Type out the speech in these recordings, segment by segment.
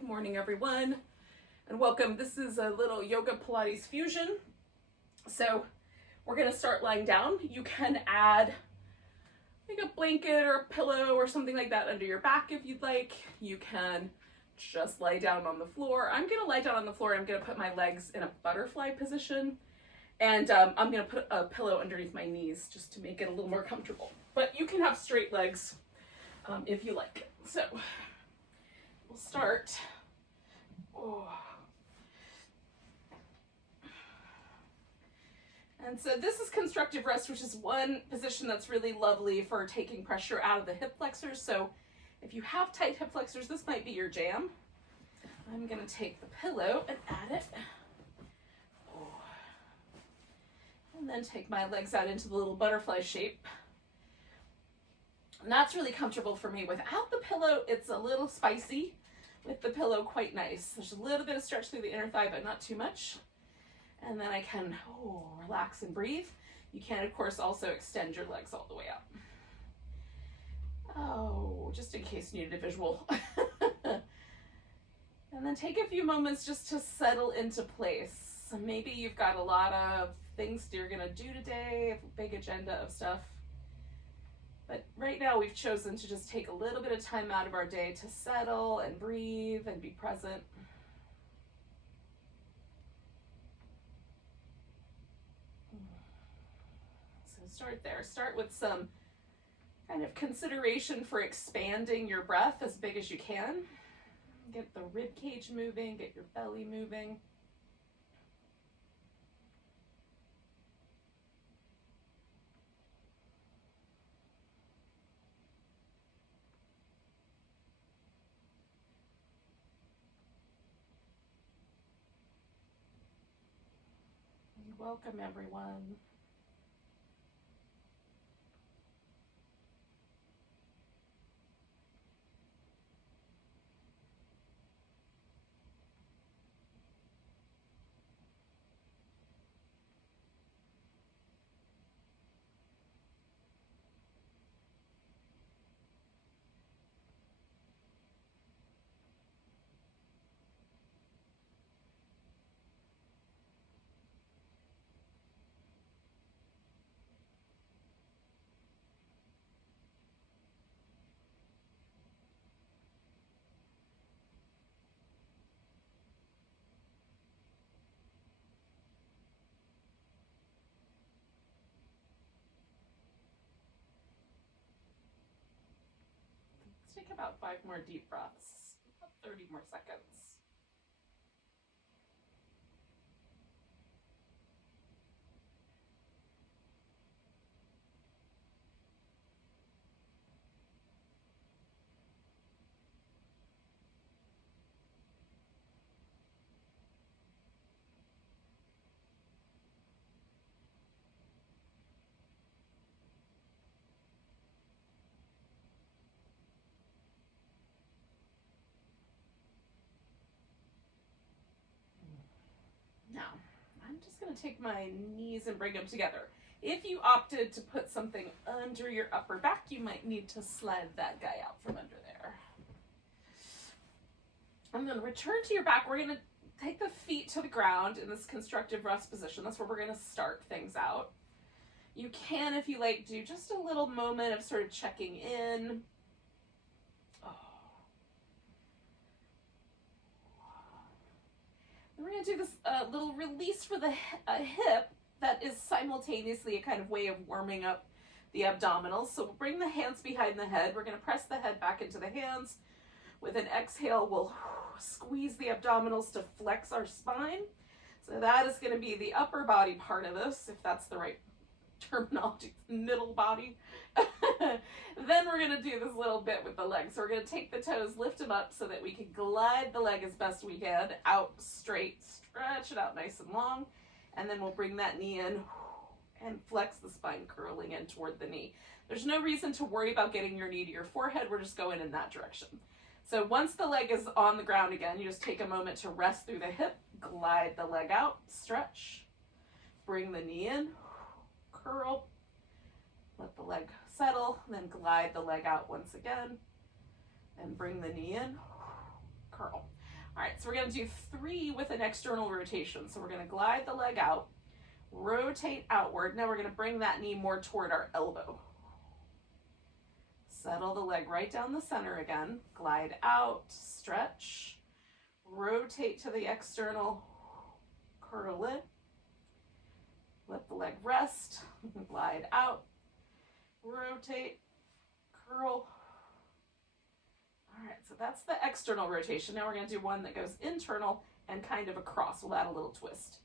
Good morning, everyone, and welcome. This is a little yoga Pilates fusion. So we're going to start lying down. You can add like a blanket or a pillow or something like that under your back if you'd like. You can just lie down on the floor. I'm going to lie down on the floor and I'm going to put my legs in a butterfly position. And I'm going to put a pillow underneath my knees just to make it a little more comfortable. But you can have straight legs if you like. So we'll start. Oh. And so this is constructive rest, which is one position that's really lovely for taking pressure out of the hip flexors. So if you have tight hip flexors, this might be your jam. I'm going to take the pillow and add it. Oh. And then take my legs out into the little butterfly shape. And that's really comfortable for me. Without the pillow, it's a little spicy. With the pillow, quite nice. There's a little bit of stretch through the inner thigh, but not too much. And then I can relax and breathe. You can, of course, also extend your legs all the way up. Oh, just in case you needed a visual. And then take a few moments just to settle into place. So maybe you've got a lot of things you're going to do today, a big agenda of stuff. But right now we've chosen to just take a little bit of time out of our day to settle and breathe and be present. So start there. Start with some kind of consideration for expanding your breath as big as you can. Get the rib cage moving, get your belly moving. Welcome, everyone. Let's take about 5 more deep breaths, about 30 more seconds. Now, I'm just going to take my knees and bring them together. If you opted to put something under your upper back, you might need to slide that guy out from under there. I'm going to return to your back. We're going to take the feet to the ground in this constructive rest position. That's where we're going to start things out. You can, if you like, do just a little moment of sort of checking in. We're going to do this little release for the hip that is simultaneously a kind of way of warming up the abdominals. So we'll bring the hands behind the head. We're going to press the head back into the hands. With an exhale, we'll squeeze the abdominals to flex our spine. So that is going to be the upper body part of this, if that's the right terminology, middle body. Then we're going to do this little bit with the legs. So we're going to take the toes, lift them up so that we can glide the leg as best we can out straight, stretch it out nice and long, and then we'll bring that knee in and flex the spine, curling in toward the knee. There's no reason to worry about getting your knee to your forehead. We're just going in that direction. So once the leg is on the ground again, you just take a moment to rest through the hip, glide the leg out, stretch, bring the knee in, curl, let the leg settle, then glide the leg out once again, and bring the knee in, curl. so we're gonna do 3 with an external rotation. So we're gonna glide the leg out, rotate outward. Now we're gonna bring that knee more toward our elbow. Settle the leg right down the center again, glide out, stretch, rotate to the external, curl in, let the leg rest, glide out, rotate, curl. All right, so that's the external rotation. Now we're going to do one that goes internal and kind of across. We'll add a little twist.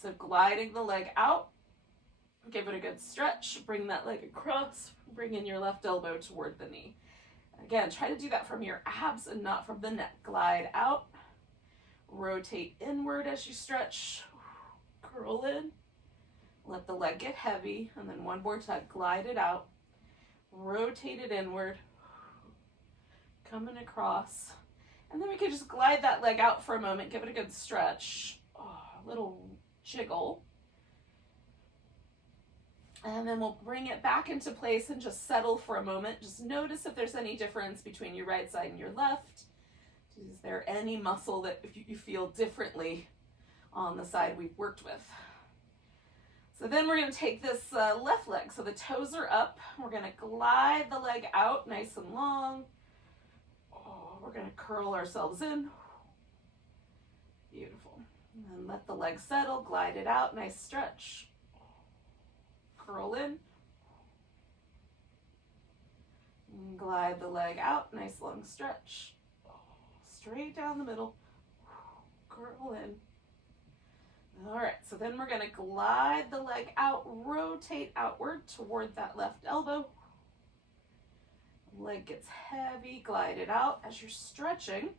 So gliding the leg out, give it a good stretch, bring that leg across, bring in your left elbow toward the knee. Again, try to do that from your abs and not from the neck. Glide out, rotate inward as you stretch, curl in, let the leg get heavy, and then one more time, glide it out, rotate it inward, coming across, and then we can just glide that leg out for a moment, give it a good stretch, a little jiggle, and then we'll bring it back into place and just settle for a moment. Just notice if there's any difference between your right side and your left. Is there any muscle that you feel differently on the side we've worked with? So then we're going to take this left leg. So the toes are up. We're going to glide the leg out nice and long. We're going to curl ourselves in. Beautiful. And then let the leg settle, glide it out, nice stretch. Curl in. And glide the leg out, nice long stretch. Straight down the middle. Curl in. All right, so then we're going to glide the leg out, rotate outward toward that left elbow. Leg gets heavy, glide it out as you're stretching.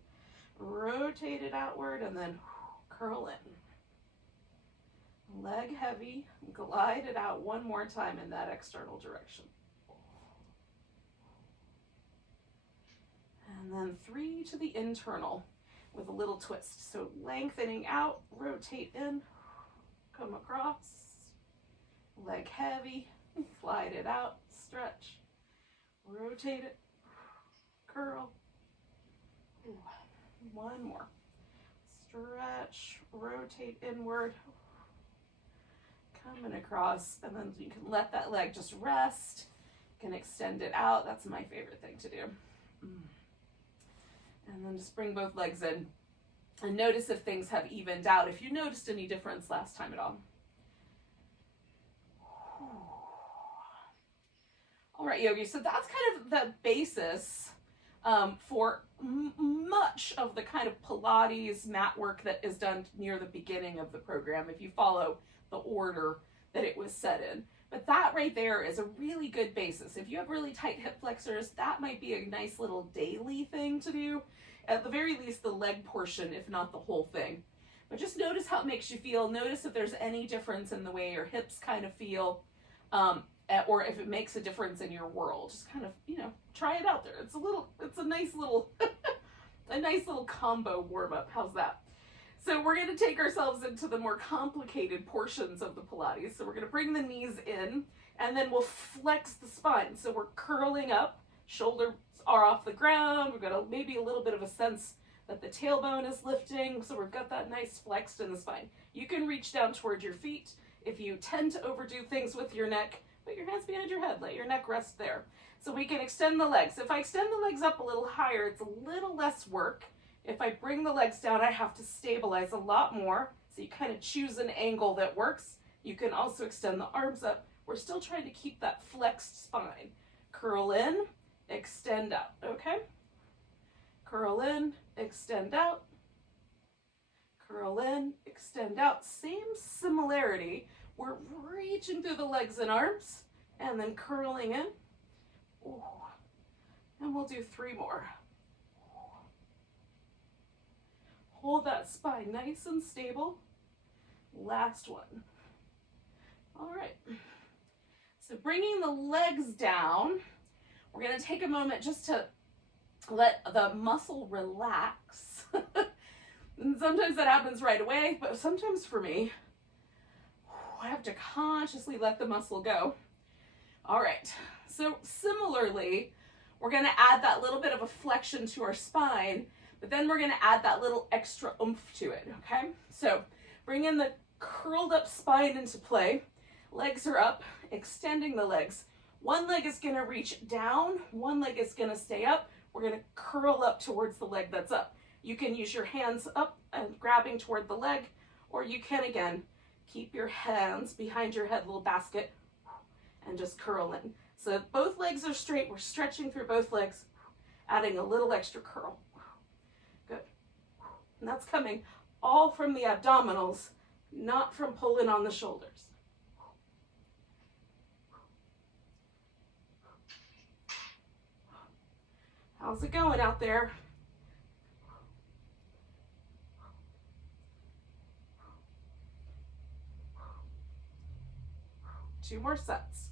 Rotate it outward and then curl in. Leg heavy, glide it out one more time in that external direction. And then 3 to the internal with a little twist. So lengthening out, rotate in, come across, leg heavy, glide it out, stretch, rotate it, curl. One more. Stretch, rotate inward, coming across, and then you can let that leg just rest. You can extend it out. That's my favorite thing to do. And then just bring both legs in and notice if things have evened out, if you noticed any difference last time at all. All right, yogis, so that's kind of the basis for much of the kind of Pilates mat work that is done near the beginning of the program, if you follow the order that it was set in. But that right there is a really good basis. If you have really tight hip flexors, that might be a nice little daily thing to do. At the very least, the leg portion, if not the whole thing. But just notice how it makes you feel. Notice if there's any difference in the way your hips kind of feel, or if it makes a difference in your world. Just kind of, try it out there. It's a nice little, a nice little combo warm up. How's that? So we're going to take ourselves into the more complicated portions of the Pilates. So we're going to bring the knees in, and then we'll flex the spine. So we're curling up, shoulders are off the ground. We've got maybe a little bit of a sense that the tailbone is lifting. So we've got that nice flexed in the spine. You can reach down toward your feet. If you tend to overdo things with your neck, put your hands behind your head. Let your neck rest there. So we can extend the legs. If I extend the legs up a little higher, it's a little less work. If I bring the legs down, I have to stabilize a lot more. So you kind of choose an angle that works. You can also extend the arms up. We're still trying to keep that flexed spine. Curl in, extend out, okay? Curl in, extend out. Curl in, extend out. Same similarity. We're reaching through the legs and arms and then curling in. Ooh. And we'll do 3 more. Hold that spine nice and stable. Last one. All right. So bringing the legs down, we're going to take a moment just to let the muscle relax. And sometimes that happens right away, but sometimes for me, I have to consciously let the muscle go. All right. So similarly, we're going to add that little bit of a flexion to our spine, but then we're gonna add that little extra oomph to it, okay? So bring in the curled up spine into play. Legs are up, extending the legs. One leg is gonna reach down, one leg is gonna stay up. We're gonna curl up towards the leg that's up. You can use your hands up and grabbing toward the leg, or you can, again, keep your hands behind your head, little basket, and just curl in. So both legs are straight, we're stretching through both legs, adding a little extra curl. Good. And that's coming all from the abdominals, not from pulling on the shoulders. How's it going out there? Two more sets.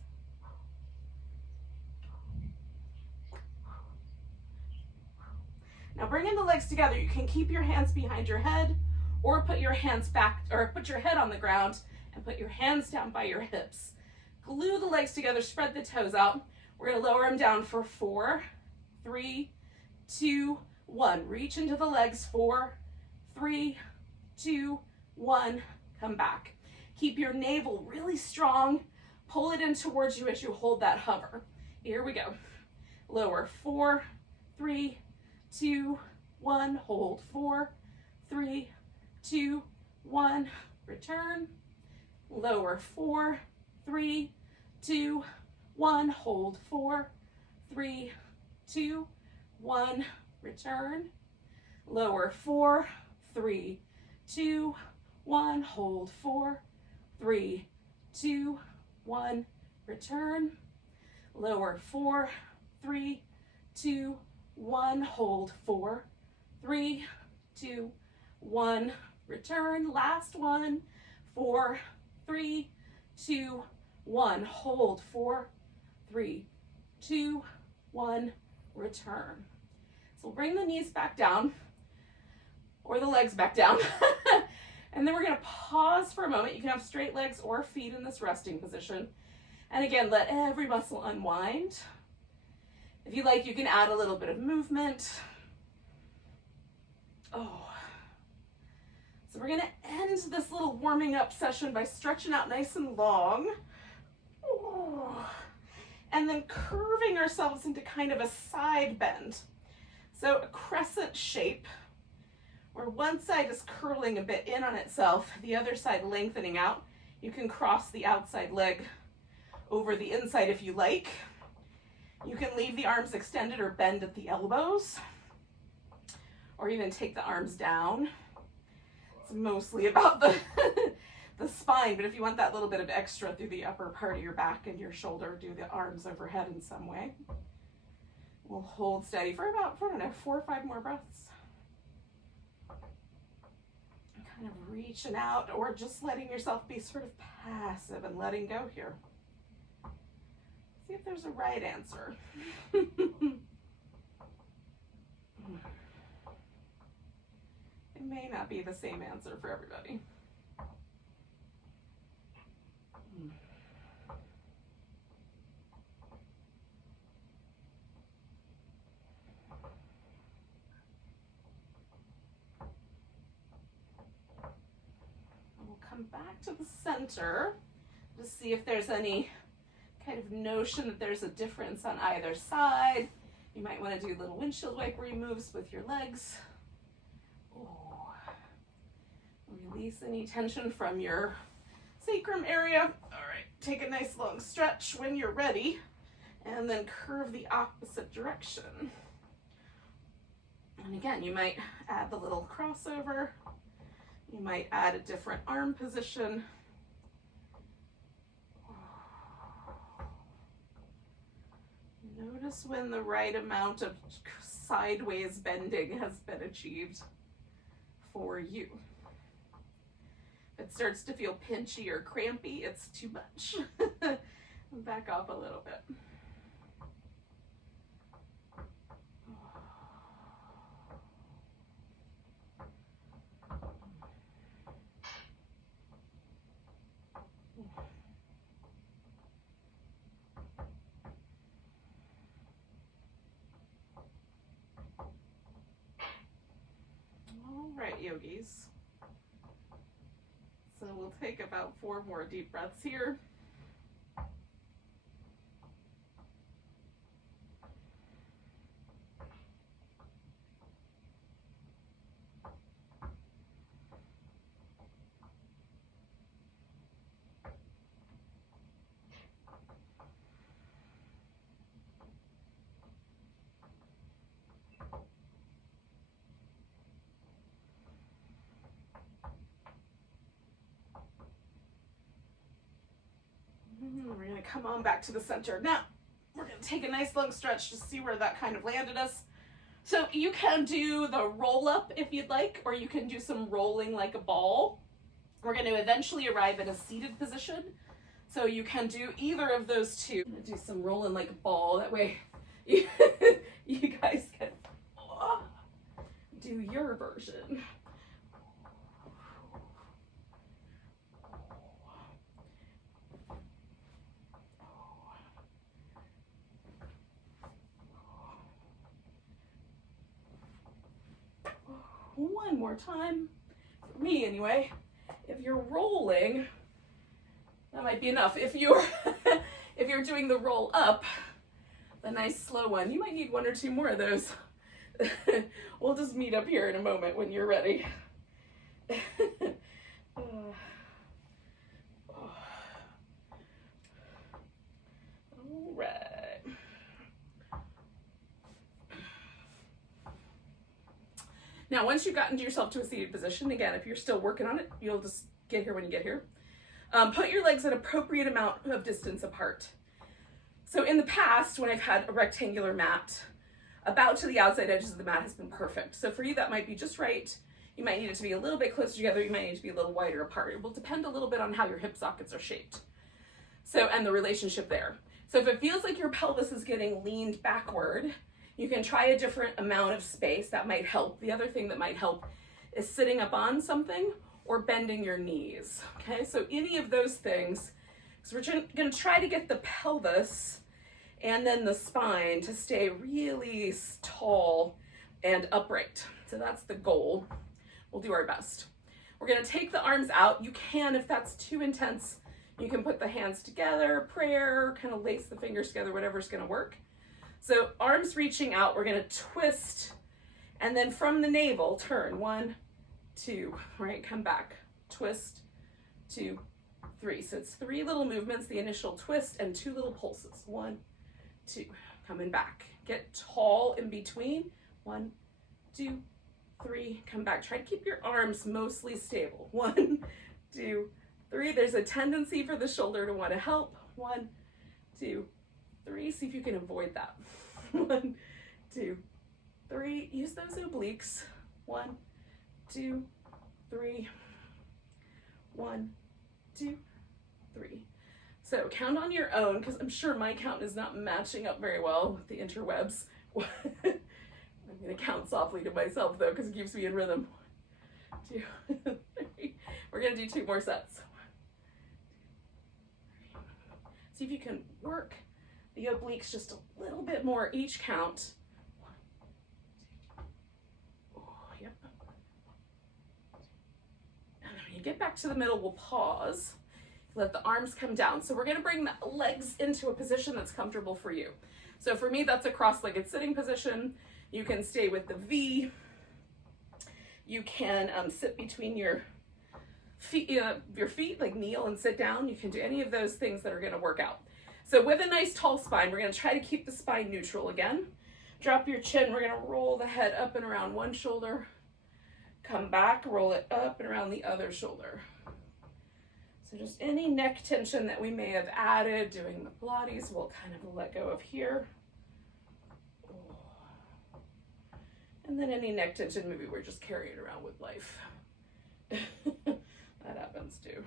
Now bring in the legs together. You can keep your hands behind your head or put your hands back, or put your head on the ground and put your hands down by your hips. Glue the legs together, spread the toes out. We're gonna lower them down for 4, 3, 2, 1. Reach into the legs, 4, 3, 2, 1. Come back. Keep your navel really strong. Pull it in towards you as you hold that hover. Here we go. Lower, 4, 3, 2, 1. Hold, 4, 3, 2, 1. Return. Lower, 4, 3, 2, 1. Hold, 4, 3, 2, 1. Return. Lower, 4, 3, 2, 1. Hold, 4, 3, 2, 1. Return. Lower, 4, 3, 2, 1. Hold, 4, 3, 2, 1. Return. Last one. 4, 3, 2, 1. Hold, 4, 3, 2, 1. Return. So we'll bring the knees back down, or the legs back down. And then we're gonna pause for a moment. You can have straight legs or feet in this resting position. And again, let every muscle unwind. If you like, you can add a little bit of movement. Oh. So we're gonna end this little warming up session by stretching out nice and long. Oh. And then curving ourselves into kind of a side bend. So a crescent shape, where one side is curling a bit in on itself, the other side lengthening out. You can cross the outside leg over the inside if you like. You can leave the arms extended or bend at the elbows, or even take the arms down. It's mostly about the, the spine, but if you want that little bit of extra through the upper part of your back and your shoulder, do the arms overhead in some way. We'll hold steady for about, I don't know, 4 or 5 more breaths. Kind of reaching out, or just letting yourself be sort of passive and letting go here. See if there's a right answer. It may not be the same answer for everybody. Come back to the center to see if there's any kind of notion that there's a difference on either side. You might want to do little windshield wiper moves with your legs. Ooh. Release any tension from your sacrum area. All right, take a nice long stretch when you're ready, and then curve the opposite direction. And again, you might add the little crossover. You might add a different arm position. Notice when the right amount of sideways bending has been achieved for you. If it starts to feel pinchy or crampy, it's too much. Back off a little bit. right, yogis. So we'll take about 4 more deep breaths here. We're going to come on back to the center. Now, we're going to take a nice long stretch to see where that kind of landed us. So you can do the roll up if you'd like, or you can do some rolling like a ball. We're going to eventually arrive at a seated position. So you can do either of those two. I'm going to do some rolling like a ball. That way you, you guys can do your version. One more time, for me anyway. If you're rolling, that might be enough. If you're if you're doing the roll up, the nice slow one, you might need 1 or 2 more of those. We'll just meet up here in a moment when you're ready. All right. Now, once you've gotten yourself to a seated position, again, if you're still working on it, you'll just get here when you get here. Put your legs an appropriate amount of distance apart. So in the past, when I've had a rectangular mat, about to the outside edges of the mat has been perfect. So for you, that might be just right. You might need it to be a little bit closer together. You might need to be a little wider apart. It will depend a little bit on how your hip sockets are shaped. So, and the relationship there. So if it feels like your pelvis is getting leaned backward, you can try a different amount of space. That might help. The other thing that might help is sitting up on something or bending your knees. Okay, so any of those things, because we're going to try to get the pelvis and then the spine to stay really tall and upright. So that's the goal. We'll do our best. We're going to take the arms out. You can, if that's too intense, you can put the hands together, prayer, kind of lace the fingers together, whatever's going to work. So arms reaching out, we're going to twist, and then from the navel, turn 1, 2, right, come back, twist, 2, 3. So it's 3 little movements, the initial twist, and 2 little pulses. 1, 2, coming back. Get tall in between. 1, 2, 3, come back. Try to keep your arms mostly stable. 1, 2, 3. There's a tendency for the shoulder to want to help. 1, 2, 3. See if you can avoid that. 1, 2, 3. Use those obliques. 1, 2, 3. 1, 2, 3. So count on your own, because I'm sure my count is not matching up very well with the interwebs. I'm going to count softly to myself though, because it keeps me in rhythm. 1, 2, 3. We're going to do 2 more sets. 1, 2, 3. See if you can work the obliques just a little bit more each count. 1, 2. Oh, yep. And then when you get back to the middle, we'll pause. Let the arms come down. So we're going to bring the legs into a position that's comfortable for you. So for me, that's a cross-legged sitting position. You can stay with the V. You can sit between your feet, like kneel and sit down. You can do any of those things that are going to work out. So with a nice tall spine, we're going to try to keep the spine neutral again. Drop your chin. We're going to roll the head up and around one shoulder. Come back, roll it up and around the other shoulder. So just any neck tension that we may have added doing the Pilates, we'll kind of let go of here. And then any neck tension, maybe we're just carrying around with life. That happens too.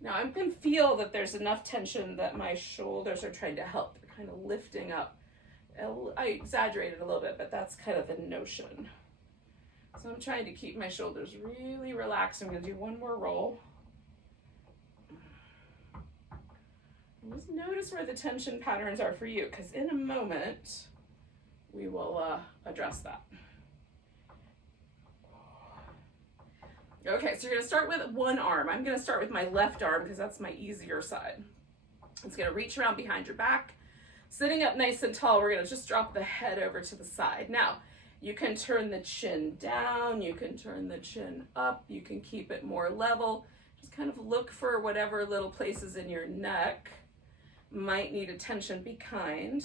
Now I can feel that there's enough tension that my shoulders are trying to help. They're kind of lifting up. I exaggerated a little bit, but that's kind of the notion. So I'm trying to keep my shoulders really relaxed. I'm going to do 1 more roll. And just notice where the tension patterns are for you, because in a moment we will address that. Okay, so you're gonna start with one arm. I'm gonna start with my left arm because that's my easier side. It's gonna reach around behind your back. Sitting up nice and tall, we're gonna just drop the head over to the side. Now, you can turn the chin down, you can turn the chin up, you can keep it more level. Just kind of look for whatever little places in your neck might need attention. Be kind.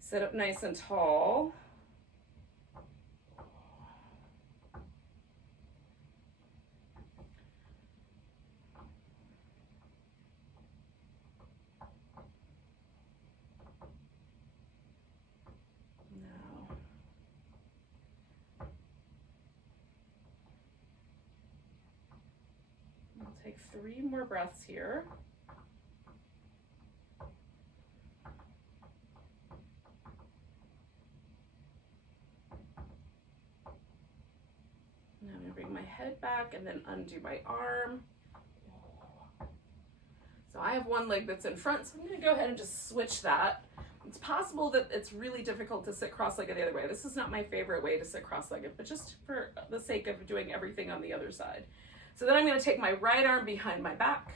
Sit up nice and tall. Now, we'll take 3 more breaths here. Now I'm going to bring my head back and then undo my arm. So I have one leg that's in front, so I'm going to go ahead and just switch that. It's possible that it's really difficult to sit cross-legged the other way. This is not my favorite way to sit cross-legged, but just for the sake of doing everything on the other side. So then I'm going to take my right arm behind my back.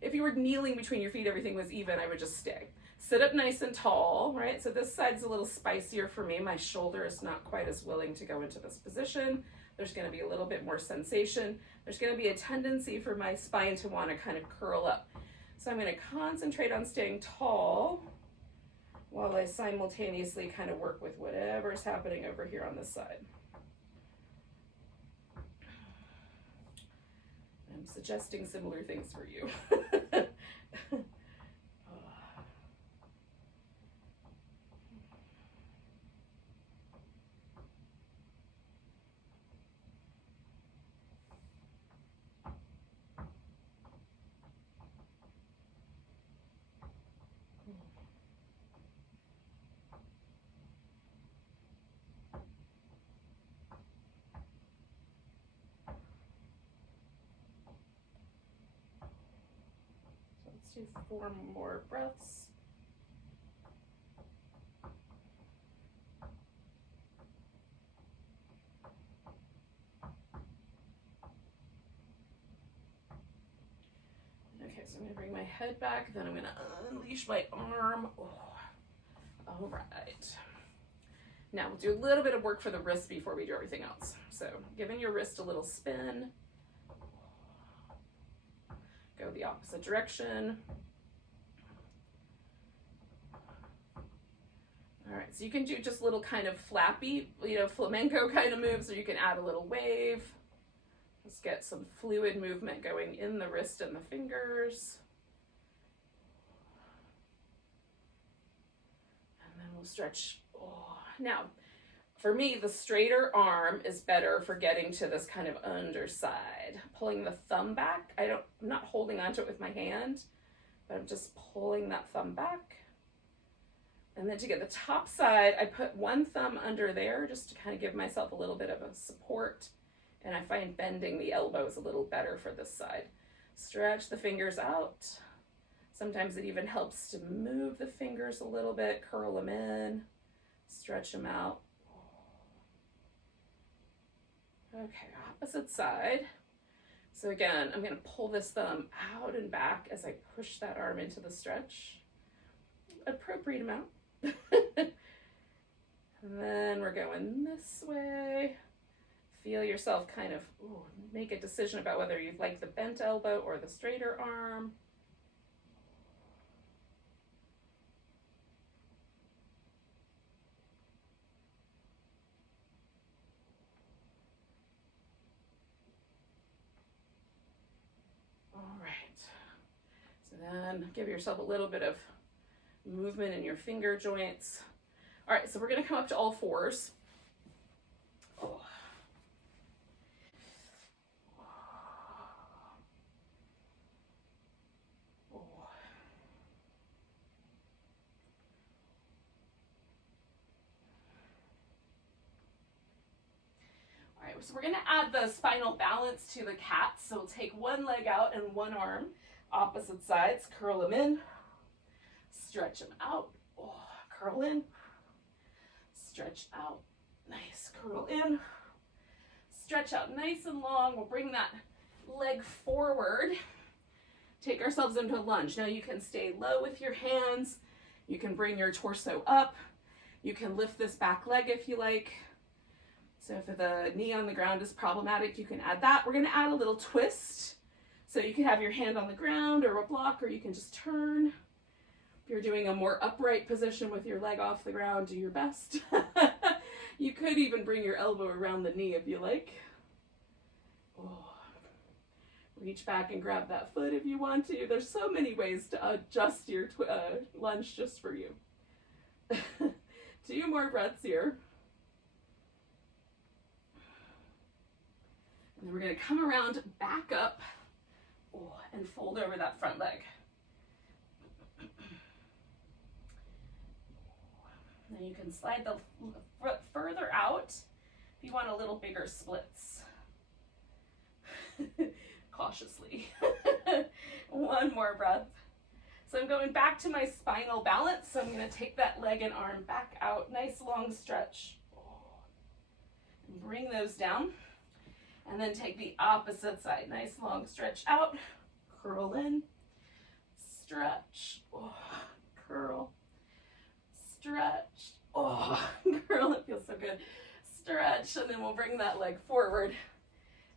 If you were kneeling between your feet, everything was even, I would just stay. Sit up nice and tall, right? So this side's a little spicier for me. My shoulder is not quite as willing to go into this position. There's going to be a little bit more sensation. There's going to be a tendency for my spine to want to kind of curl up. So I'm going to concentrate on staying tall while I simultaneously kind of work with whatever's happening over here on this side. I'm suggesting similar things for you. Let's do 4 more breaths. Okay, so I'm going to bring my head back, then I'm going to unleash my arm. Oh. All right. Now we'll do a little bit of work for the wrist before we do everything else. So giving your wrist a little spin. Go the opposite direction. All right, so you can do just little kind of flappy, flamenco kind of moves, or you can add a little wave. Let's get some fluid movement going in the wrist and the fingers. And then we'll stretch. Oh. Now, for me, the straighter arm is better for getting to this kind of underside. Pulling the thumb back. I'm not holding onto it with my hand, but I'm just pulling that thumb back. And then to get the top side, I put one thumb under there just to kind of give myself a little bit of a support. And I find bending the elbows a little better for this side. Stretch the fingers out. Sometimes it even helps to move the fingers a little bit, curl them in, stretch them out. Okay, opposite side. So again, I'm going to pull this thumb out and back as I push that arm into the stretch. Appropriate amount. And then we're going this way. Feel yourself kind of make a decision about whether you like the bent elbow or the straighter arm. All right. So then give yourself a little bit of movement in your finger joints. All right, so we're going to come up to all fours. Oh. Oh. All right, so we're going to add the spinal balance to the cat. So we'll take one leg out and one arm, opposite sides, curl them in, stretch them out, curl in, stretch out, nice, curl in, Stretch out nice and long. We'll bring that leg forward. Take ourselves into a lunge. Now you can stay low with your hands. You can bring your torso up. You can lift this back leg if you like. So if the knee on the ground is problematic, you can add that. We're going to add a little twist. So you can have your hand on the ground or a block, or you can just turn. If you're doing a more upright position with your leg off the ground, do your best. You could even bring your elbow around the knee if you like. Oh. Reach back and grab that foot if you want to. There's so many ways to adjust your lunge just for you. 2 more breaths here. And then we're going to come around, back up, and fold over that front leg. Then you can slide the foot further out if you want a little bigger splits. Cautiously. 1 more breath. So I'm going back to my spinal balance. So I'm going to take that leg and arm back out. Nice long stretch. And bring those down. And then take the opposite side. Nice long stretch out. Curl in. Stretch. Curl. Stretch. Curl. It feels so good. Stretch. And then we'll bring that leg forward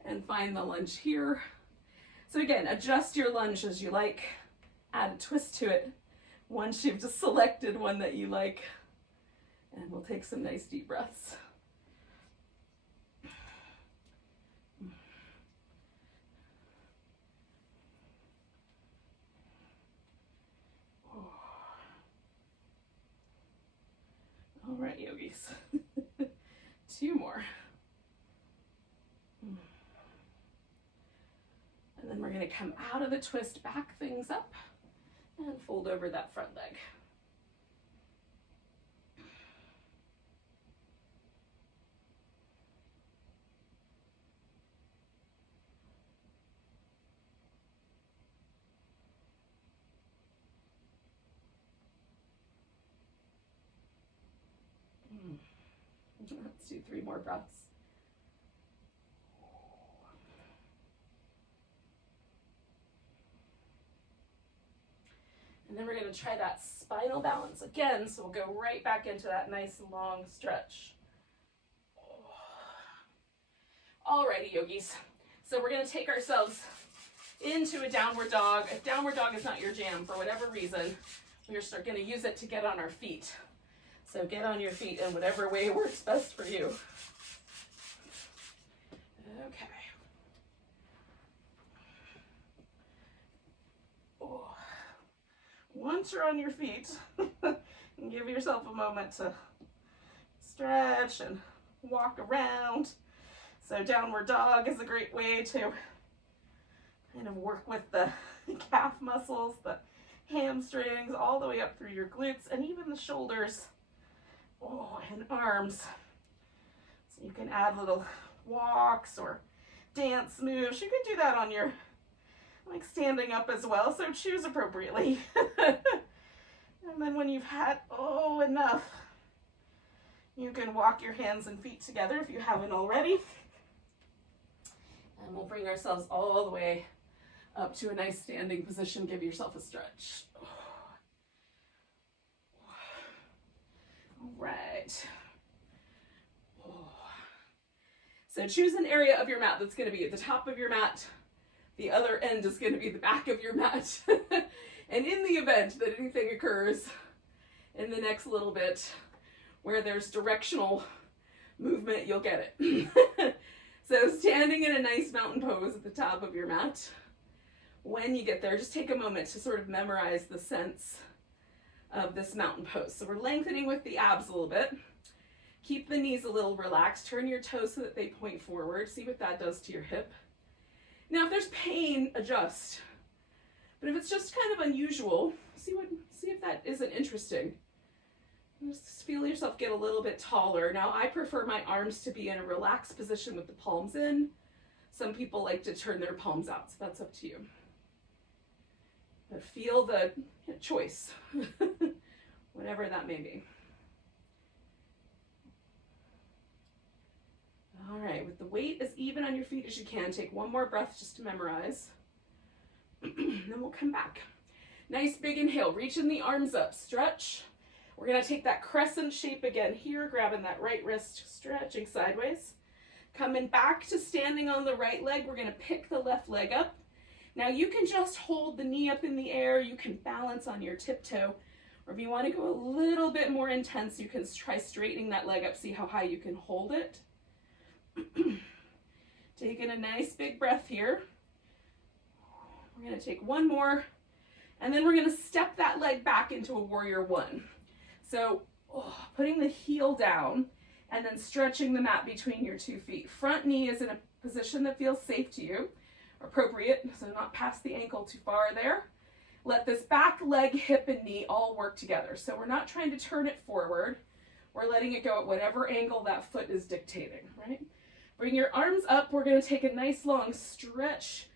and find the lunge here. So again, adjust your lunge as you like. Add a twist to it once you've just selected one that you like. And we'll take some nice deep breaths. All right, yogis. 2 more. And then we're going to come out of the twist, back things up, and fold over that front leg. Let's do 3 more breaths. And then we're going to try that spinal balance again. So we'll go right back into that nice long stretch. Alrighty, yogis. So we're going to take ourselves into a downward dog. If downward dog is not your jam for whatever reason, we're going to use it to get on our feet. So get on your feet in whatever way works best for you. Okay. Once you're on your feet, and give yourself a moment to stretch and walk around. So downward dog is a great way to kind of work with the calf muscles, the hamstrings, all the way up through your glutes and even the shoulders, and arms. So you can add little walks or dance moves. You can do that on your standing up as well, so choose appropriately. And then when you've had enough, you can walk your hands and feet together if you haven't already. And we'll bring ourselves all the way up to a nice standing position. Give yourself a stretch. All right. So choose an area of your mat that's going to be at the top of your mat. The other end is going to be the back of your mat. And in the event that anything occurs in the next little bit where there's directional movement, you'll get it. So standing in a nice mountain pose at the top of your mat. When you get there, just take a moment to sort of memorize the sense of this mountain pose. So we're lengthening with the abs a little bit. Keep the knees a little relaxed. Turn your toes so that they point forward. See what that does to your hip. Now, if there's pain, adjust. But if it's just kind of unusual, see if that isn't interesting. Just feel yourself get a little bit taller. Now, I prefer my arms to be in a relaxed position with the palms in. Some people like to turn their palms out, so that's up to you. But feel the choice, whatever that may be. All right, with the weight as even on your feet as you can, take one more breath just to memorize. Then we'll come back. Nice big inhale, reaching the arms up, stretch. We're gonna take that crescent shape again here, grabbing that right wrist, stretching sideways. Coming back to standing on the right leg, we're gonna pick the left leg up. Now you can just hold the knee up in the air, you can balance on your tiptoe, or if you wanna go a little bit more intense, you can try straightening that leg up, see how high you can hold it. Taking a nice big breath here. We're gonna take one more, and then we're gonna step that leg back into a warrior one. So putting the heel down and then stretching the mat between your 2 feet. Front knee is in a position that feels safe to you, appropriate, so not past the ankle too far there. Let this back leg, hip, and knee all work together. So we're not trying to turn it forward. We're letting it go at whatever angle that foot is dictating, right? Bring your arms up. We're gonna take a nice long stretch,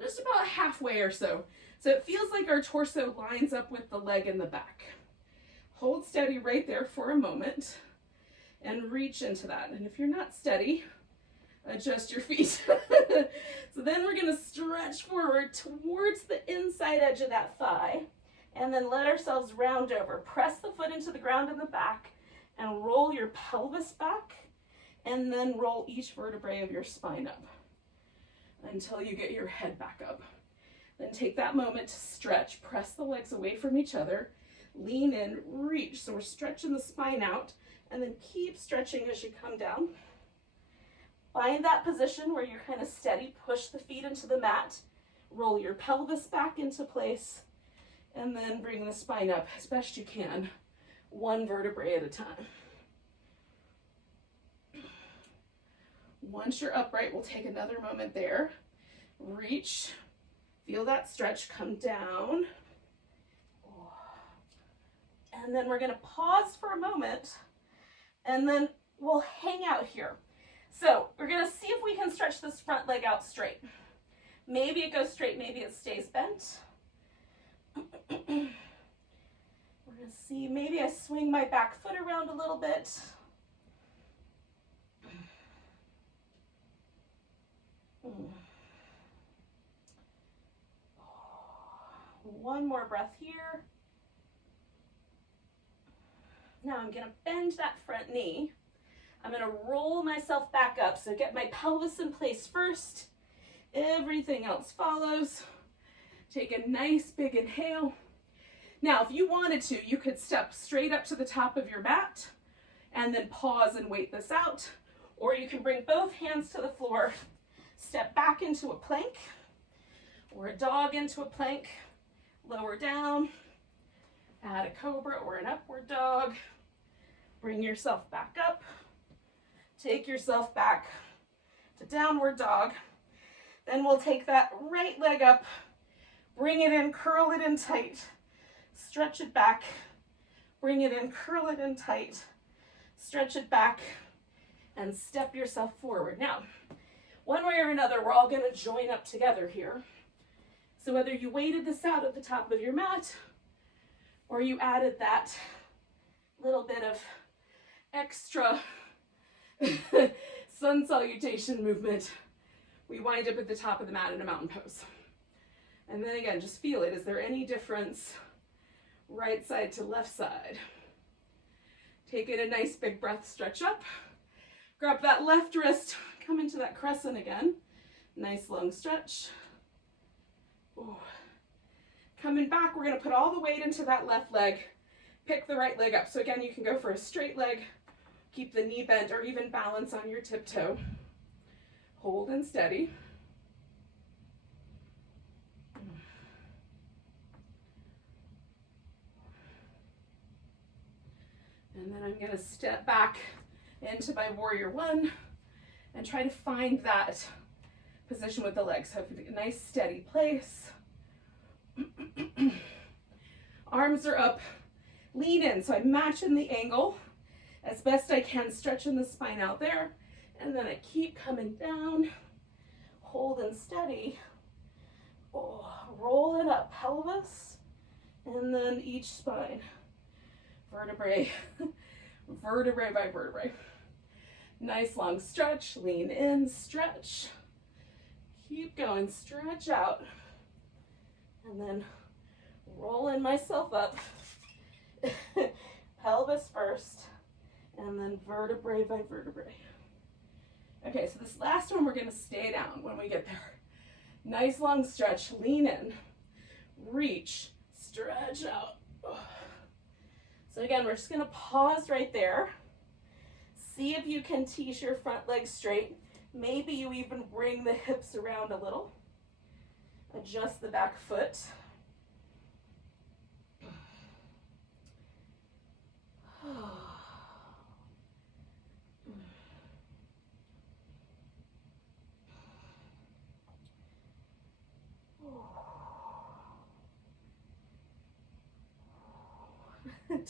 just about halfway or so. So it feels like our torso lines up with the leg in the back. Hold steady right there for a moment and reach into that. And if you're not steady, adjust your feet. So then we're gonna stretch forward towards the inside edge of that thigh and then let ourselves round over. Press the foot into the ground in the back and roll your pelvis back and then roll each vertebrae of your spine up until you get your head back up. Then take that moment to stretch, press the legs away from each other, lean in, reach. So we're stretching the spine out and then keep stretching as you come down. Find that position where you're kind of steady, push the feet into the mat, roll your pelvis back into place, and then bring the spine up as best you can, one vertebrae at a time. Once you're upright, we'll take another moment there. Reach, feel that stretch, come down. And then we're gonna pause for a moment, and then we'll hang out here. So we're gonna see if we can stretch this front leg out straight. Maybe it goes straight, maybe it stays bent. We're gonna see, maybe I swing my back foot around a little bit. One more breath here. Now I'm gonna bend that front knee. I'm gonna roll myself back up, so get my pelvis in place first. Everything else follows. Take a nice big inhale. Now, if you wanted to, you could step straight up to the top of your mat and then pause and wait this out. Or you can bring both hands to the floor, step back into a plank, or a dog into a plank, lower down, add a cobra or an upward dog, bring yourself back up, take yourself back to downward dog. Then we'll take that right leg up, bring it in, curl it in tight, stretch it back, bring it in, curl it in tight, stretch it back, and step yourself forward. Now, one way or another, we're all gonna join up together here. So whether you weighted this out at the top of your mat, or you added that little bit of extra sun salutation movement, we wind up at the top of the mat in a mountain pose. And then again, just feel it. Is there any difference right side to left side? Take in a nice big breath, stretch up. Grab that left wrist, come into that crescent again. Nice long stretch. Ooh. Coming back, we're gonna put all the weight into that left leg. Pick the right leg up. So again, you can go for a straight leg, keep the knee bent, or even balance on your tiptoe. Hold and steady. And then I'm gonna step back into my warrior one and try to find that position with the legs. So a nice steady place. Arms are up, lean in. So I'm matching the angle as best I can, stretching the spine out there. And then I keep coming down, hold and steady. Oh, roll it up, pelvis, and then each spine, vertebrae, vertebrae by vertebrae. Nice long stretch, lean in, stretch. Keep going, stretch out. And then rolling myself up. Pelvis first, and then vertebrae by vertebrae. Okay, so this last one we're gonna stay down when we get there. Nice long stretch, lean in, reach, stretch out. So again, we're just gonna pause right there. See if you can tease your front leg straight. Maybe you even bring the hips around a little. Adjust the back foot.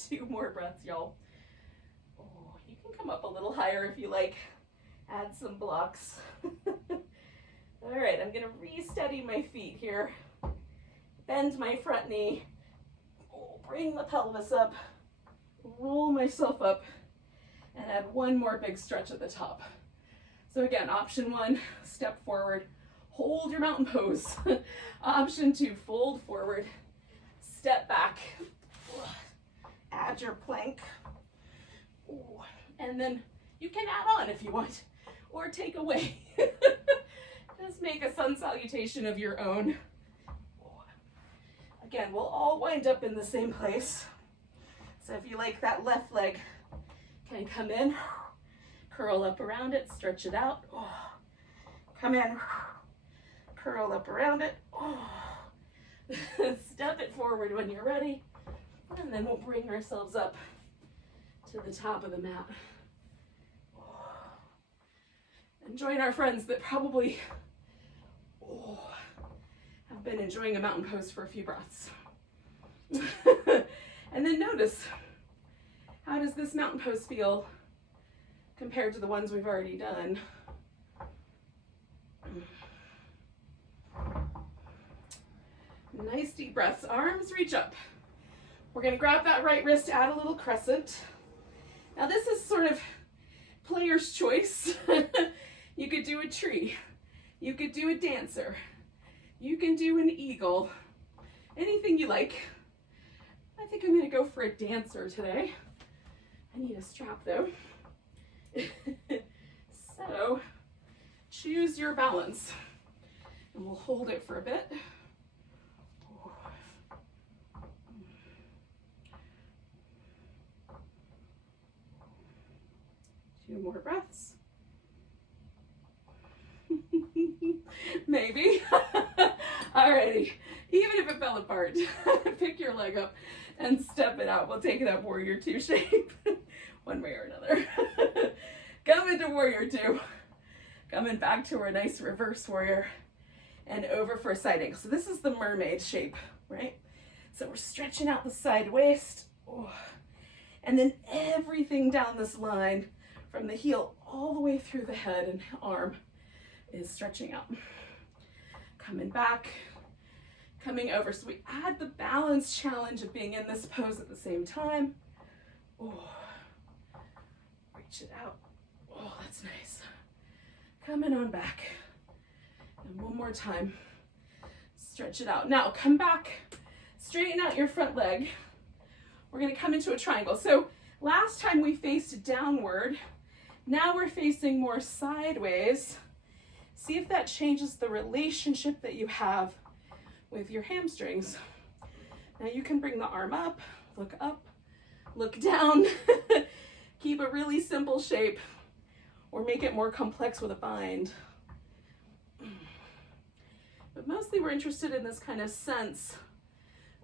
Two more breaths, y'all. Oh, you can come up a little higher if you like. Add some blocks. All right, I'm gonna re-steady my feet here. Bend my front knee. Oh, bring the pelvis up. Roll myself up. And add one more big stretch at the top. So again, option one, step forward. Hold your mountain pose. Option two, fold forward. Step back. Add your plank. Ooh. And then you can add on if you want, or take away. Just make a sun salutation of your own. Again, we'll all wind up in the same place. So if you like that left leg, can come in, curl up around it, stretch it out. Come in, curl up around it. Step it forward when you're ready. And then we'll bring ourselves up to the top of the mat. And join our friends that probably have been enjoying a mountain pose for a few breaths. And then notice, how does this mountain pose feel compared to the ones we've already done? Nice deep breaths, arms reach up. We're gonna grab that right wrist, add a little crescent. Now this is sort of player's choice. You could do a tree, you could do a dancer, you can do an eagle, anything you like. I think I'm gonna go for a dancer today. I need a strap though. So choose your balance and we'll hold it for a bit. Two more breaths. Maybe. Alrighty. Even if it fell apart, pick your leg up and step it out. We'll take it up warrior two shape. One way or another. Come into warrior two. Coming back to our nice reverse warrior and over for a side angle. So this is the mermaid shape, right? So we're stretching out the side waist. And then everything down this line from the heel all the way through the head and arm is stretching out. Coming back, coming over. So we add the balance challenge of being in this pose at the same time. Reach it out. That's nice. Coming on back. And one more time. Stretch it out. Now come back, straighten out your front leg. We're gonna come into a triangle. So last time we faced downward. Now we're facing more sideways. See if that changes the relationship that you have with your hamstrings. Now you can bring the arm up, look down. Keep a really simple shape or make it more complex with a bind. But mostly we're interested in this kind of sense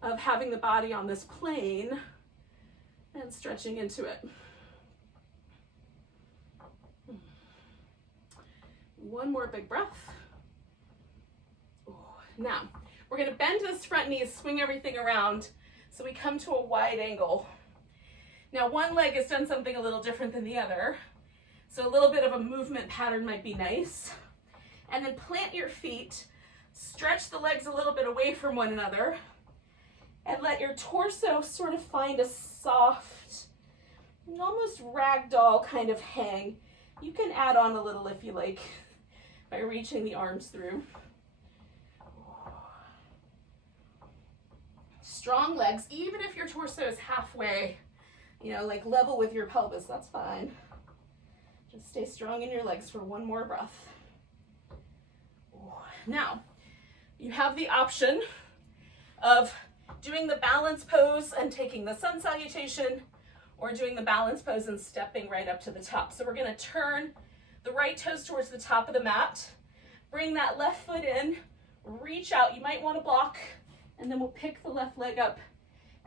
of having the body on this plane and stretching into it. One more big breath. Now, we're gonna bend this front knee, swing everything around, so we come to a wide angle. Now, one leg has done something a little different than the other, so a little bit of a movement pattern might be nice. And then plant your feet, stretch the legs a little bit away from one another, and let your torso sort of find a soft, almost ragdoll kind of hang You can add on a little if you like by reaching the arms through. Strong legs, even if your torso is halfway, you know, like level with your pelvis, that's fine. Just stay strong in your legs for one more breath. Now, you have the option of doing the balance pose and taking the sun salutation, or doing the balance pose and stepping right up to the top. So we're gonna turn the right toes towards the top of the mat, bring that left foot in, reach out. You might wanna block, and then we'll pick the left leg up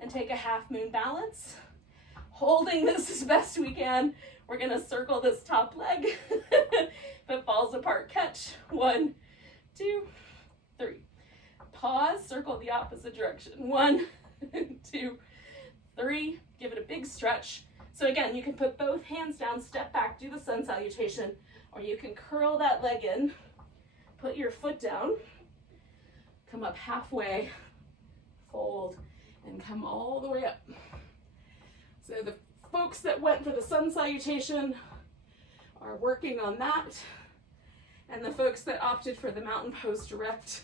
and take a half moon balance. Holding this as best we can. We're gonna circle this top leg. If it falls apart, catch. 1, 2, 3. Pause, circle the opposite direction. 1, 2, 3. Give it a big stretch. So again, you can put both hands down, step back, do the sun salutation, or you can curl that leg in, put your foot down, come up halfway, fold, and come all the way up. So the folks that went for the sun salutation are working on that, and the folks that opted for the mountain pose direct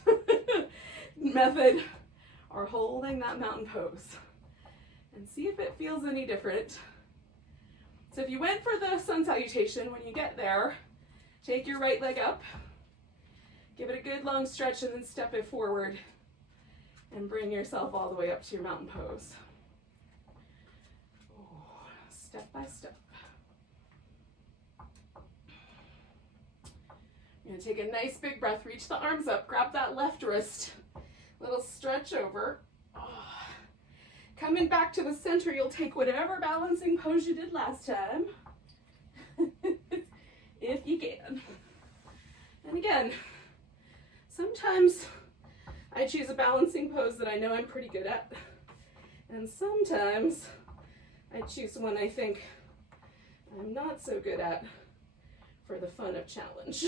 method are holding that mountain pose. And see if it feels any different. So if you went for the sun salutation, when you get there, take your right leg up, give it a good long stretch, and then step it forward and bring yourself all the way up to your mountain pose. Step by step. You're gonna take a nice big breath, reach the arms up, grab that left wrist, little stretch over. Coming back to the center, you'll take whatever balancing pose you did last time, if you can. And again, sometimes I choose a balancing pose that I know I'm pretty good at, and sometimes I choose one I think I'm not so good at for the fun of challenge.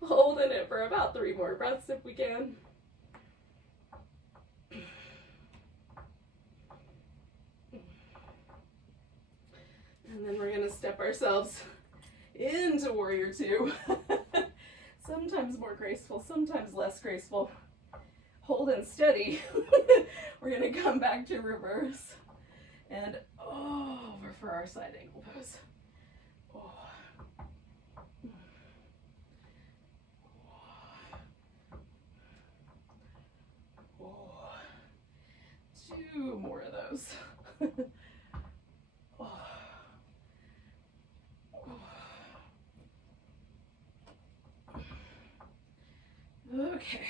Holding it for about 3 more breaths if we can. And then we're gonna step ourselves into Warrior 2. Sometimes more graceful, sometimes less graceful. Hold and steady. We're gonna come back to reverse and over for our side angle pose. Two more of those. Okay,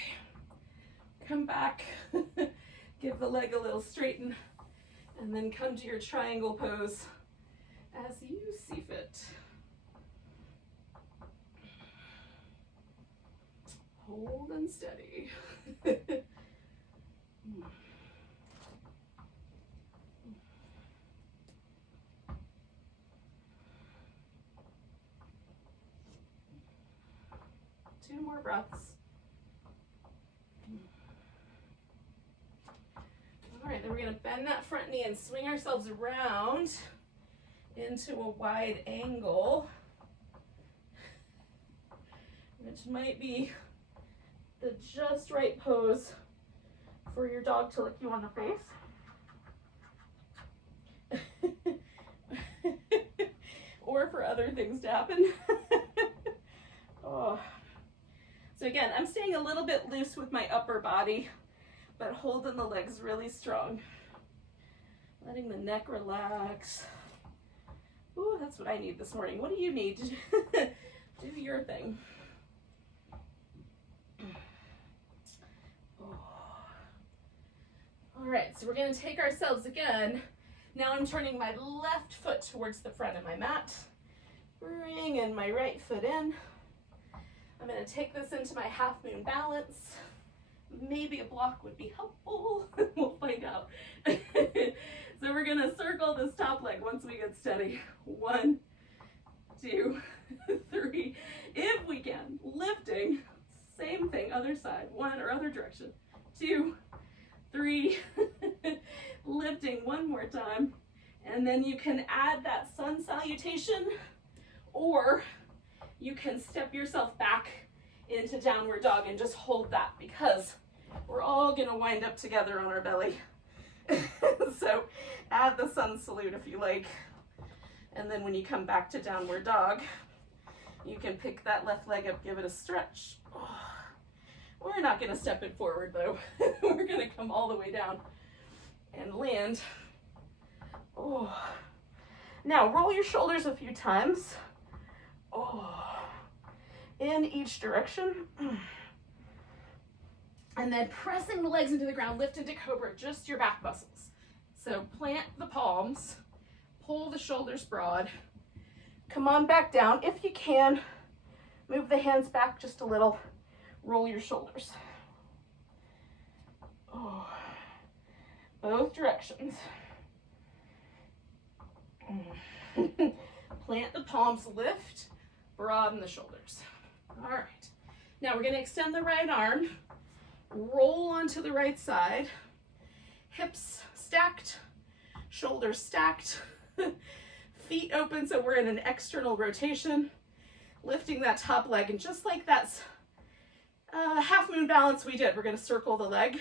come back, give the leg a little straighten, and then come to your triangle pose as you see fit. Hold and steady. 2 more breaths. All right, then we're gonna bend that front knee and swing ourselves around into a wide angle, which might be the just right pose for your dog to lick you on the face. Or for other things to happen. Oh. So again, I'm staying a little bit loose with my upper body, but holding the legs really strong. Letting the neck relax. Ooh, that's what I need this morning. What do you need? Do your thing. All right, so we're gonna take ourselves again. Now I'm turning my left foot towards the front of my mat. Bringing my right foot in. I'm gonna take this into my half moon balance. Maybe a block would be helpful. We'll find out. So we're gonna circle this top leg once we get steady. 1, 2, 3. If we can, lifting. Same thing, other side. 1 or other direction. 2, 3. Lifting one more time. And then you can add that sun salutation, or you can step yourself back into downward dog and just hold that, because we're all gonna wind up together on our belly. So add the sun salute if you like. And then when you come back to downward dog, you can pick that left leg up, give it a stretch. Oh, we're not gonna step it forward though. We're gonna come all the way down and land. Oh. Now roll your shoulders a few times. Oh. In each direction. And then pressing the legs into the ground, lift into cobra, just your back muscles. So plant the palms, pull the shoulders broad, come on back down. If you can, move the hands back just a little, roll your shoulders. Oh. Both directions. Plant the palms, lift, broaden the shoulders. All right. Now we're going to extend the right arm, roll onto the right side, hips stacked, shoulders stacked, feet open so we're in an external rotation, lifting that top leg, and just like that half moon balance we did, we're going to circle the leg.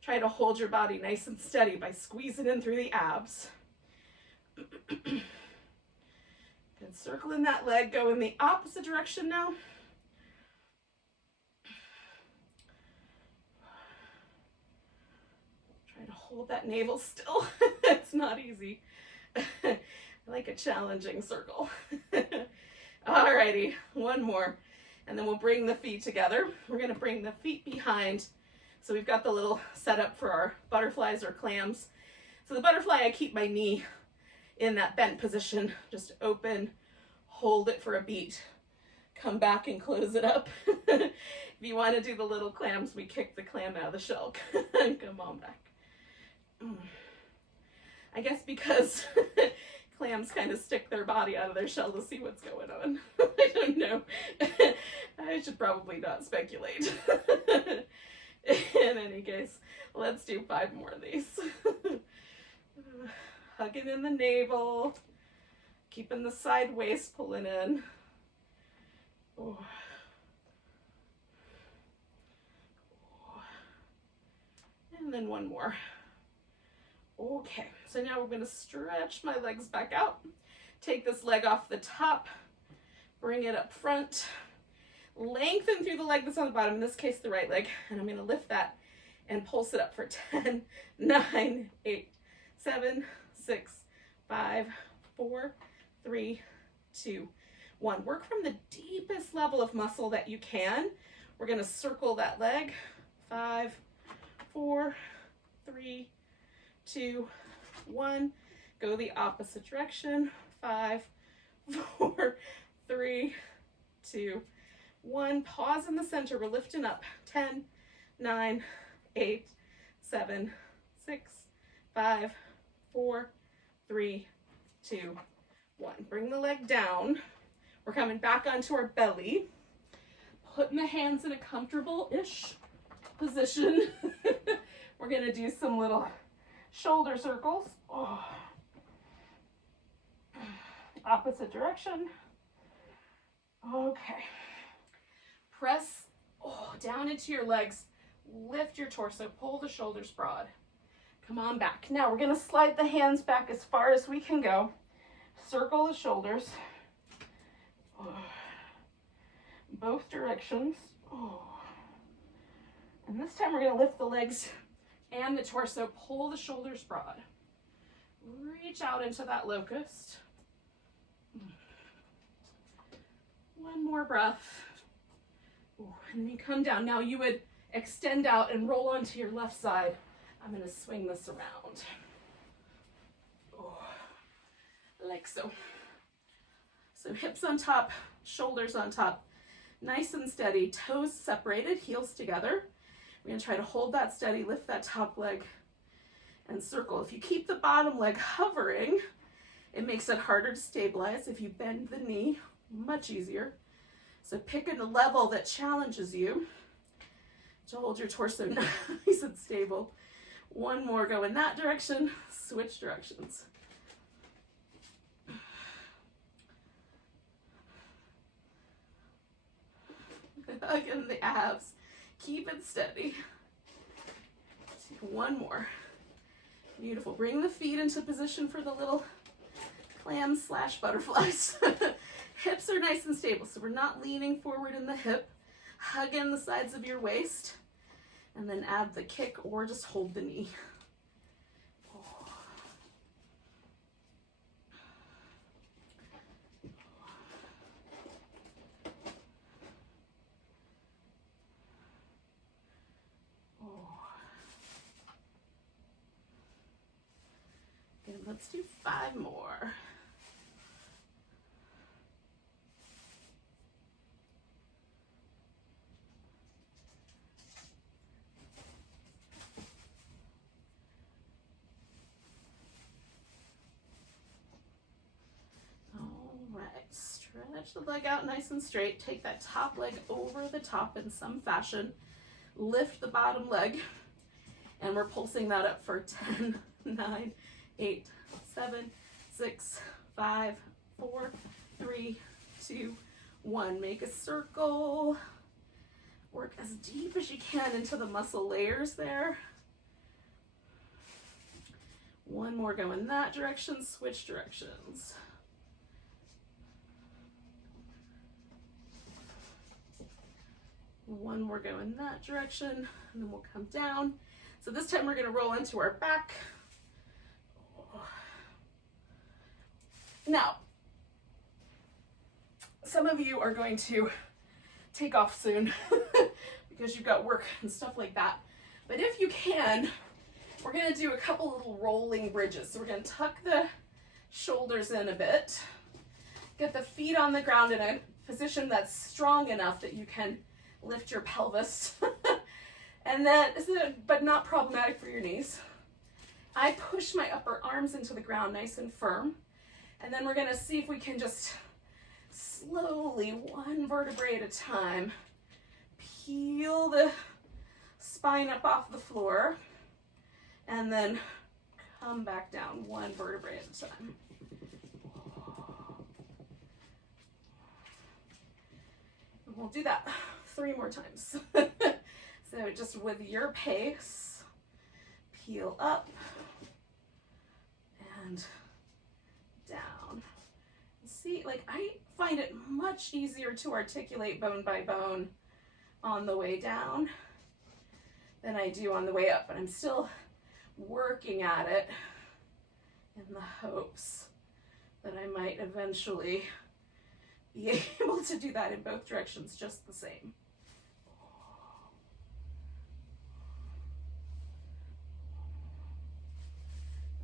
Try to hold your body nice and steady by squeezing in through the abs. And circling that leg, go in the opposite direction now. Try to hold that navel still. It's not easy. I like a challenging circle. Alrighty, one more. And then we'll bring the feet together. We're gonna bring the feet behind. So we've got the little setup for our butterflies or clams. So the butterfly, I keep my knee in that bent position, just open, hold it for a beat, come back and close it up. If you want to do the little clams, we kick the clam out of the shell. Come on back. I guess because clams kind of stick their body out of their shell to see what's going on. I don't know. I should probably not speculate. In any case, let's do 5 more of these. Hugging in the navel, keeping the side waist pulling in. Oh. And then one more. Okay, so now we're going to stretch my legs back out. Take this leg off the top, bring it up front, lengthen through the leg that's on the bottom, in this case the right leg, and I'm going to lift that and pulse it up for 10, 9, 8, 7, 6, 5, 4, 3, 2, 1. Work from the deepest level of muscle that you can. We're going to circle that leg. 5, 4, 3, 2, 1. Go the opposite direction. 5, 4, 3, 2, 1. Pause in the center. We're lifting up. 10, 9, 8, 7, 6, 5, 4, 3, 2, 1. Bring the leg down. We're coming back onto our belly. Putting the hands in a comfortable-ish position. We're going to do some little shoulder circles. Oh. Opposite direction. Okay. Press down into your legs. Lift your torso. Pull the shoulders broad. Come on back. Now we're going to slide the hands back as far as we can go. Circle the shoulders. Both directions. And this time we're going to lift the legs and the torso. Pull the shoulders broad. Reach out into that locust. One more breath. And then you come down. Now you would extend out and roll onto your left side. I'm going to swing this around. Like so. So hips on top, shoulders on top. Nice and steady. Toes separated, heels together. We're going to try to hold that steady, lift that top leg, and circle. If you keep the bottom leg hovering, it makes it harder to stabilize. If you bend the knee, much easier. So pick a level that challenges you to hold your torso nice and stable. One more, go in that direction, switch directions. Hugging the abs. Keep it steady. One more. Beautiful. Bring the feet into position for the little clams / butterflies. Hips are nice and stable, so we're not leaning forward in the hip. Hug in the sides of your waist, and then add the kick or just hold the knee. And let's do 5 more. Stretch the leg out nice and straight. Take that top leg over the top in some fashion. Lift the bottom leg. And we're pulsing that up for 10, 9, 8, 7, 6, 5, 4, 3, 2, 1. Make a circle. Work as deep as you can into the muscle layers there. One more, go in that direction, switch directions. One more, go in that direction, and then we'll come down. So this time we're going to roll into our back. Now, some of you are going to take off soon because you've got work and stuff like that. But if you can, we're going to do a couple little rolling bridges. So we're going to tuck the shoulders in a bit, get the feet on the ground in a position that's strong enough that you can lift your pelvis, and then, but not problematic for your knees. I push my upper arms into the ground nice and firm, and then we're gonna see if we can just slowly, one vertebrae at a time, peel the spine up off the floor, and then come back down one vertebrae at a time. And we'll do that 3 more times. So just with your pace, peel up and down. See, like I find it much easier to articulate bone by bone on the way down than I do on the way up, but I'm still working at it in the hopes that I might eventually be able to do that in both directions just the same.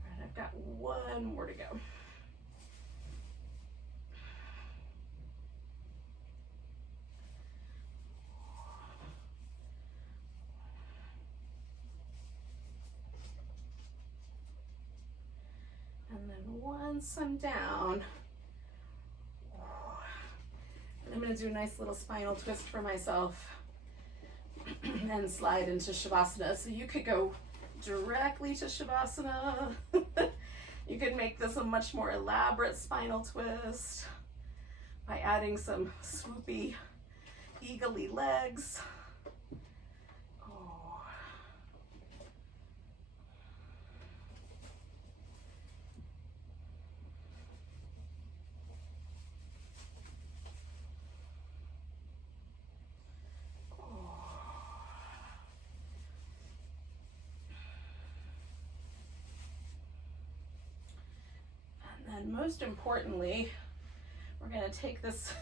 All right, I've got one more to go. And then once I'm down, I'm going to do a nice little spinal twist for myself and slide into Shavasana. So you could go directly to Shavasana. You could make this a much more elaborate spinal twist by adding some swoopy, eagle-y legs. And most importantly, we're going to take this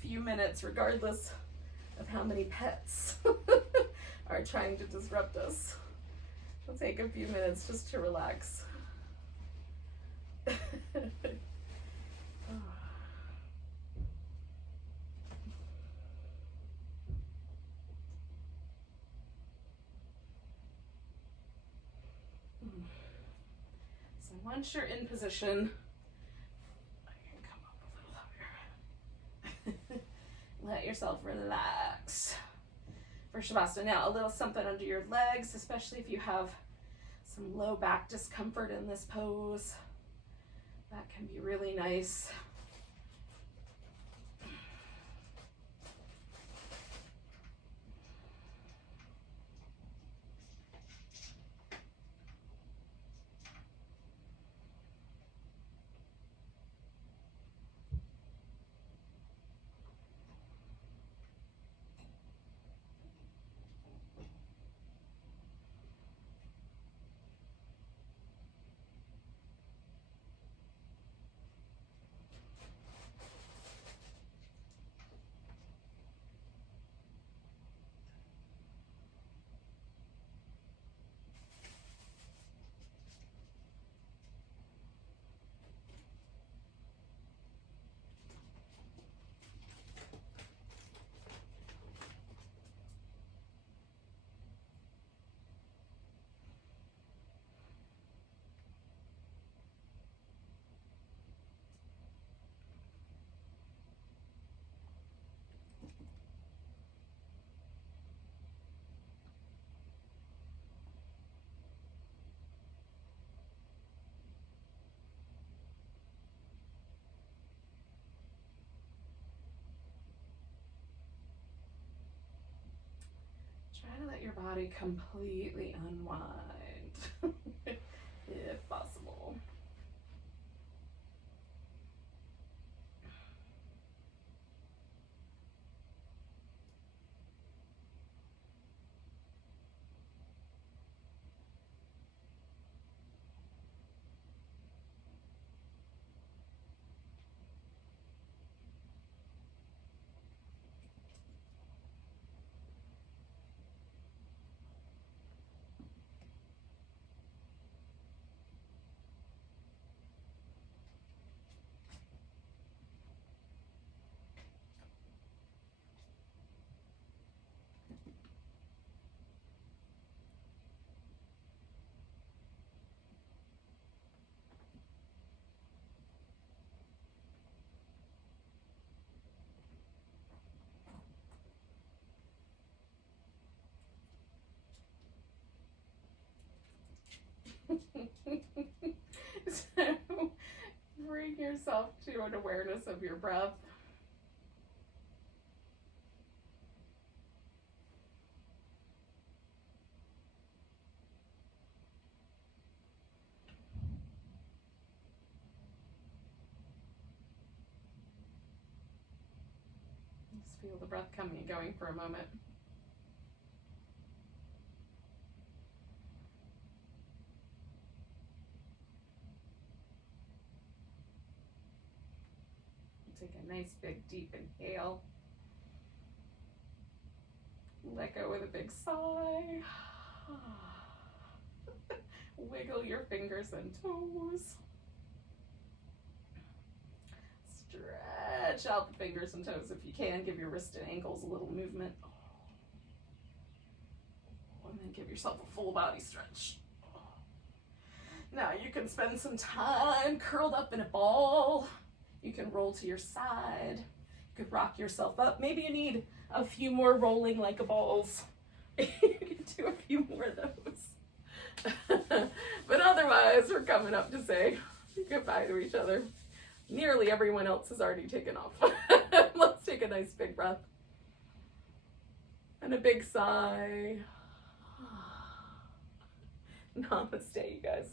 few minutes, regardless of how many pets are trying to disrupt us. We'll take a few minutes just to relax. So once you're in position, I can come up a little higher. Let yourself relax for Shavasana. Now, a little something under your legs, especially if you have some low back discomfort in this pose. That can be really nice. body completely unwind, if possible. So bring yourself to an awareness of your breath. Just feel the breath coming and going for a moment. Take a nice big deep inhale. Let go with a big sigh. Wiggle your fingers and toes. Stretch out the fingers and toes if you can. Give your wrists and ankles a little movement. And then give yourself a full body stretch. Now you can spend some time curled up in a ball. You can roll to your side. You could rock yourself up. Maybe you need a few more rolling like a balls. You can do a few more of those. But otherwise, we're coming up to say goodbye to each other. Nearly everyone else has already taken off. Let's take a nice big breath. And a big sigh. Namaste, you guys.